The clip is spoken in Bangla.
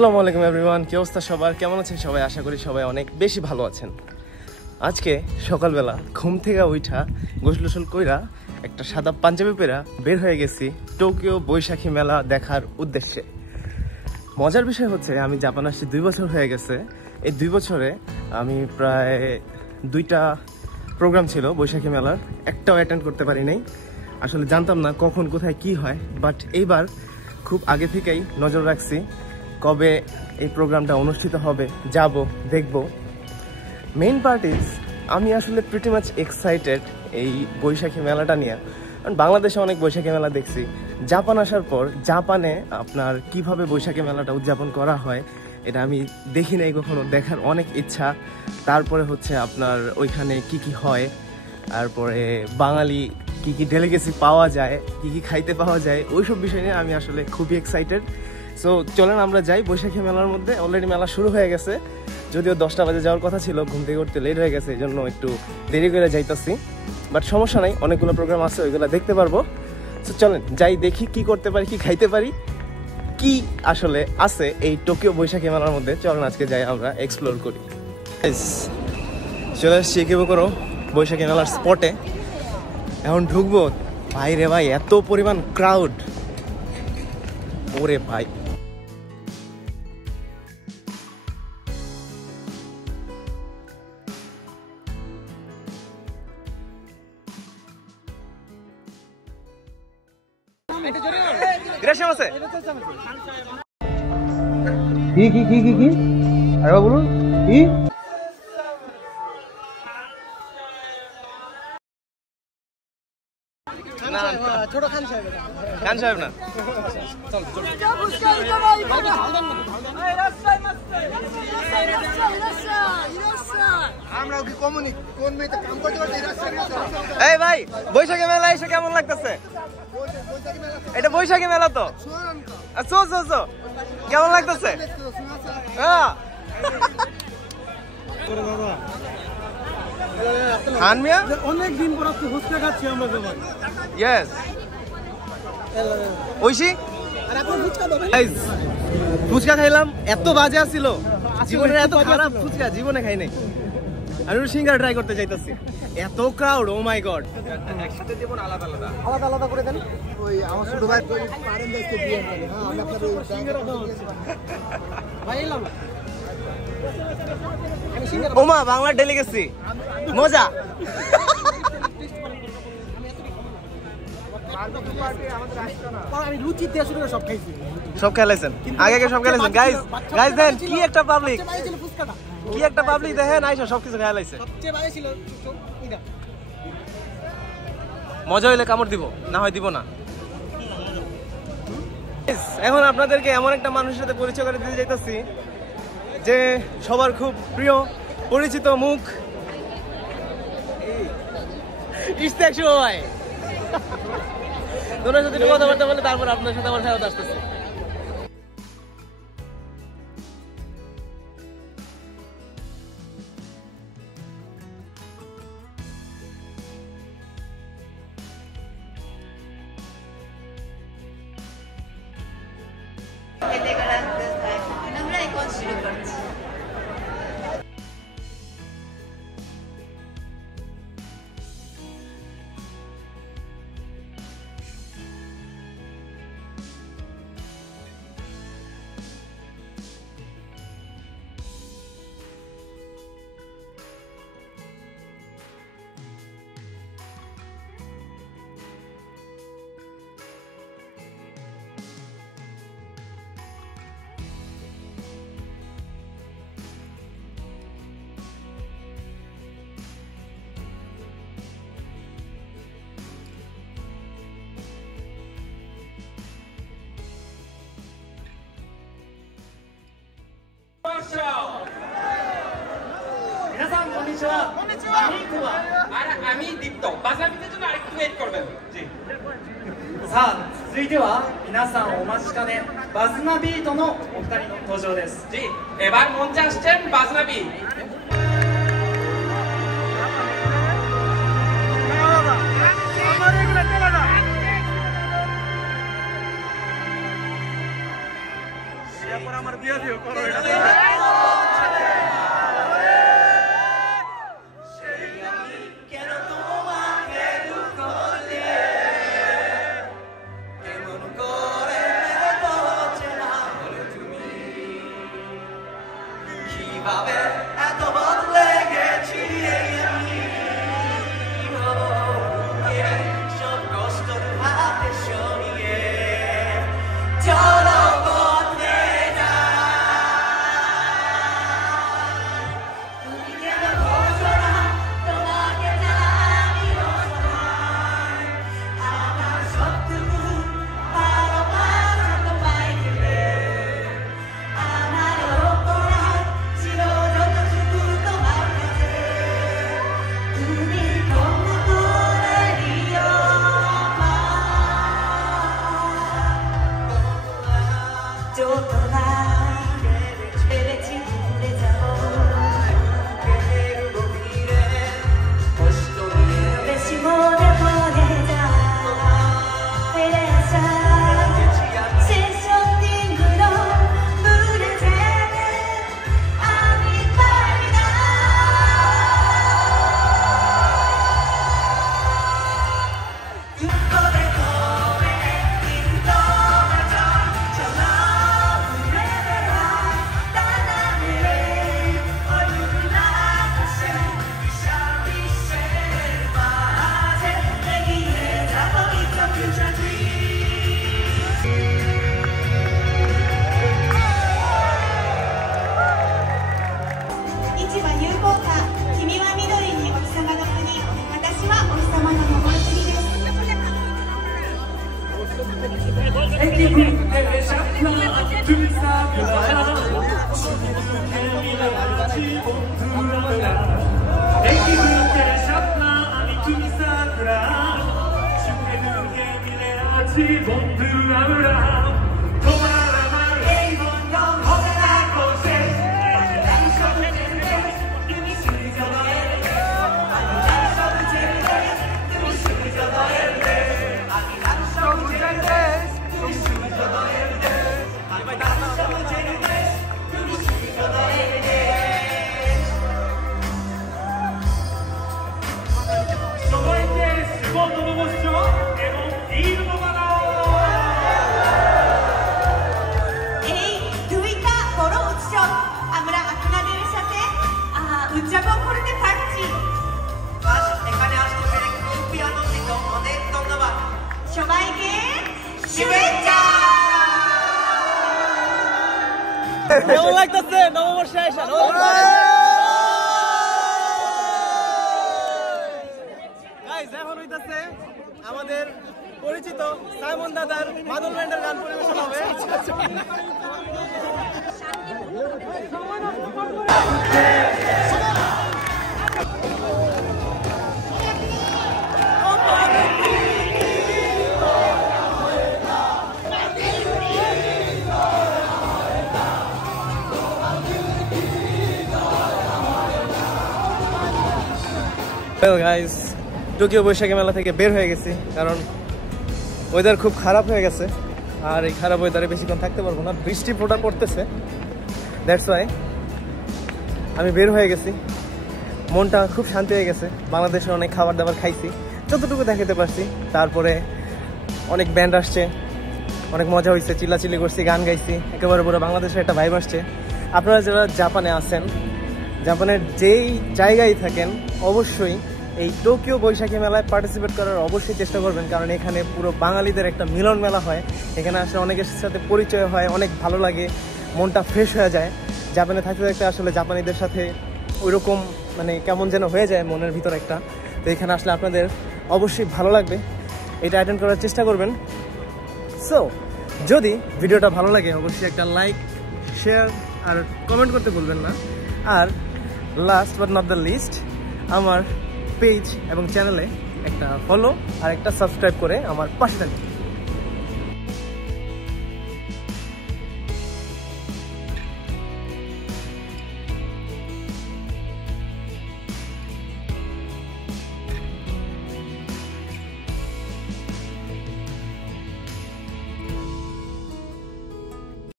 আসসালামু আলাইকুম এভরিওয়ান, কি অবস্থা সবার? কেমন আছেন সবাই? আশা করি সবাই অনেক বেশি ভালো আছেন। আজকে সকালবেলা ঘুম থেকে উঠা গোসল কইরা একটা সাদা পাঞ্জাবি পরা বের হয়ে গেছি টোকিও বৈশাখী মেলা দেখার উদ্দেশ্যে। মজার বিষয় হচ্ছে আমি জাপান আসছি 2 বছর হয়ে গেছে। এই 2 বছরে আমি প্রায় 2টা প্রোগ্রাম ছিল বৈশাখী মেলার, একটাও অ্যাটেন্ড করতে পারি নাই। আসলে জানতাম না কখন কোথায় কি হয়, বাট এইবার খুব আগে থেকেই নজর রাখছি কবে এই প্রোগ্রামটা অনুষ্ঠিত হবে, যাব দেখব। মেইন পার্ট ইজ আমি আসলে প্রিটি মাচ এক্সাইটেড এই বৈশাখী মেলাটা নিয়ে, কারণ বাংলাদেশে অনেক বৈশাখী মেলা দেখছি। জাপান আসার পর জাপানে আপনার কিভাবে বৈশাখী মেলাটা উদযাপন করা হয় এটা আমি দেখি নাই কখনো, দেখার অনেক ইচ্ছা। তারপরে হচ্ছে আপনার ওইখানে কি কি হয়, তারপরে বাঙালি কি কি ডেলিগেসি পাওয়া যায়, কি কি খাইতে পাওয়া যায়, ওইসব বিষয় নিয়ে আমি আসলে খুবই এক্সাইটেড। সো চলেন আমরা যাই বৈশাখী মেলার মধ্যে। অলরেডি মেলা শুরু হয়ে গেছে, যদিও 10টা বাজে যাওয়ার কথা ছিল, ঘুম থেকে উঠতে লেট হয়ে গেছে, এই জন্য একটু দেরি করে যাইতেছি। বাট সমস্যা নাই, অনেকগুলো প্রোগ্রাম আছে, ওইগুলো দেখতে পারবো। সো চলেন যাই, দেখি কি করতে পারি, কি খাইতে পারি, কি আসলে আছে এই টোকিও বৈশাখী মেলার মধ্যে। চলেন আজকে যাই, আমরা এক্সপ্লোর করি। চলে আসছি ইকিবাকুরো বৈশাখী মেলার স্পটে। এখন ঢুকবো, ভাই রে ভাই এত পরিমাণ ক্রাউড, ওরে ভাই। কি আরে বলুন কি ছোট খান সাহেব না এই ভাই, বৈশাখী মেলা এসে কেমন লাগতেছে? এটা বৈশাখী মেলা তো, কেমন লাগতেছে? হ্যাঁ খান মিয়া, অনেক দিন পর আজকে ফুচকা খাচ্ছি আমরা সবাই। ইয়েস ঐশী, ফুচকা খাইলাম, এত বাজে আসছিল, জীবনের এত খারাপ ফুচকা জীবনে খাই নাই। আমি সিঙ্গারা ট্রাই করতে চাইতেছি, এত ক্রাউড, ও মাই গড। একসাথে দেব না, আলাদা আলাদা আলাদা আলাদা করে দেন। ওই আমার ছোট ভাই পারেন দেখতে দিয়ে বলে, হ্যাঁ আমি আপনাদের ওই সিঙ্গারা ভাই এলাম। ওমা বাংলা ডেলিগেসি মজা। আমি লুচি দিয়ে শুরু করে সব খাইছি, সব খেলাইছেন আগে সব খেলাইছেন। গাইস দেন কি একটা পাবলিক, কি একটা পাবলিক দেখেন আইসা সবকিছু খেলাইছে। সবচেয়ে ভালো ছিল এটা, মজা হইলে কামড় দিব, না হয় দিব না। এখন আপনাদেরকে এমন একটা মানুষের সাথে পরিচয় করে দিতে যাইতেছি যে সবার খুব প্রিয় পরিচিত মুখ, ইশতিয়াক শুভ ভাই। তোমরা সাথে একটু কথাবার্তা বলে তারপর আপনার সাথে আমার ফেরত আসতেছে। আমি দীপ্ত, বাজাবিদের জন্য আরেকটু ওয়েট করবেন। জি। さあ続いては皆さんお待ちかねバズナビートのお二人の登場です。 জি, এবার মঞ্চে আসছেন বাজনাবি। আমার বিয়া কেমন লাগতেছে নববর্ষে আইসা? গাইস এখন হইতাছে আমাদের পরিচিত সাইমন দাদার মাদল ব্যান্ডের গান পরিবেশন হবে। গাইস টোকিও বৈশাখী মেলা থেকে বের হয়ে গেছি, কারণ ওয়েদার খুব খারাপ হয়ে গেছে আর এই খারাপ ওয়েদারে বেশিক্ষণ থাকতে পারবো না, বৃষ্টি ফোঁটা পড়তেছে। দ্যাটস ওয়াই আমি বের হয়ে গেছি। মনটা খুব শান্তি হয়ে গেছে। বাংলাদেশে অনেক খাবার দাবার খাইছি, যতটুকু দেখাতে পারছি। তারপরে অনেক ব্যান্ড আসছে, অনেক মজা হয়েছে, চিল্লাচিল্লি করছি, গান গাইছি, একেবারে পুরো বাংলাদেশের একটা ভাইব আসছে। আপনারা যারা জাপানে আছেন, জাপানের যেই জায়গায় থাকেন, অবশ্যই এই টোকিও বৈশাখী মেলায় পার্টিসিপেট করার অবশ্যই চেষ্টা করবেন, কারণ এখানে পুরো বাঙালিদের একটা মিলন মেলা হয়। এখানে আসলে অনেকের সাথে পরিচয় হয়, অনেক ভালো লাগে, মনটা ফ্রেশ হয়ে যায়। জাপানে থাকতে থাকতে আসলে জাপানিদের সাথে ওইরকম মানে কেমন যেন হয়ে যায় মনের ভিতর একটা। তো এখানে আসলে আপনাদের অবশ্যই ভালো লাগবে, এটা অ্যাটেন্ড করার চেষ্টা করবেন। সো যদি ভিডিওটা ভালো লাগে অবশ্যই একটা লাইক, শেয়ার আর কমেন্ট করতে ভুলবেন না। আর last but not the least, আমার পেজ এবং চ্যানেলে একটা ফলো আর একটা সাবস্ক্রাইব করে আমার পাশে থাকবেন।